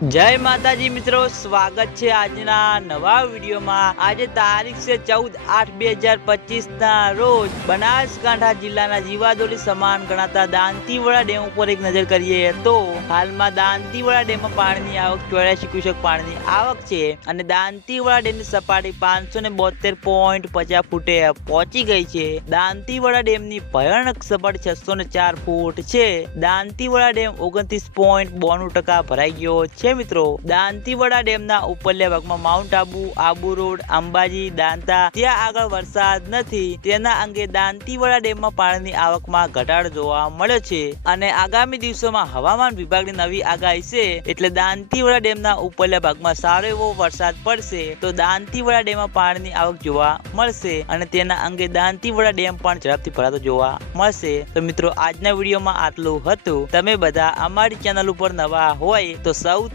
જય માતાજી મિત્રો, સ્વાગત છે આજના નવા વિડીયોમાં. આજે તારીખ છે ચૌદ આઠ બે હજાર પચીસ ના રોજ બનાસકાંઠા જિલ્લાના જીવાદોરી સમાન ગણાતા દાંતીવાડા ડેમ ઉપર એક નજર કરીએ તો હાલમાં દાંતીવાડા ડેમમાં પાણીની આવક ચોર્યાસી ક્યુસેક પાણીની આવક છે અને દાંતીવાડા ડેમની સપાટી પાંચસો ને બોતેર પોઈન્ટ પચાસ ફૂટે પહોંચી ગઈ છે. દાંતીવાડા ડેમની ભયાનક સપાટી છસો ને ચાર ફૂટ છે. દાંતીવાડા ડેમ ઓગણત્રીસ પોઈન્ટ બોણું ટકા ભરાઈ ગયો છે. છે મિત્રો, દાંતીવાડા ડેમના ઉપરલ્યા ભાગમાં માઉન્ટ આબુ આબુ રોડ અંબાજી દાંતા ત્યાં આગળ વરસાદ નથી, તેના અંગે દાંતીવાડા ડેમમાં પાણીની આવકમાં ઘટાડો જોવા મળ્યો છે. અને આગામી દિવસોમાં હવામાન વિભાગની નવી આગાહી છે, એટલે દાંતીવાડા ડેમના ઉપરલ્યા ભાગમાં સારો એવો વરસાદ પડશે, તો દાંતીવાડા ડેમમાં પાણીની આવક જોવા મળશે અને તેના અંગે દાંતીવાડા ડેમ પણ ઝડપથી ભરાતો જોવા મળશે. તો મિત્રો, આજના વિડીયોમાં આટલું હતું. તમે બધા અમારી ચેનલ ઉપર નવા હોય તો સૌથી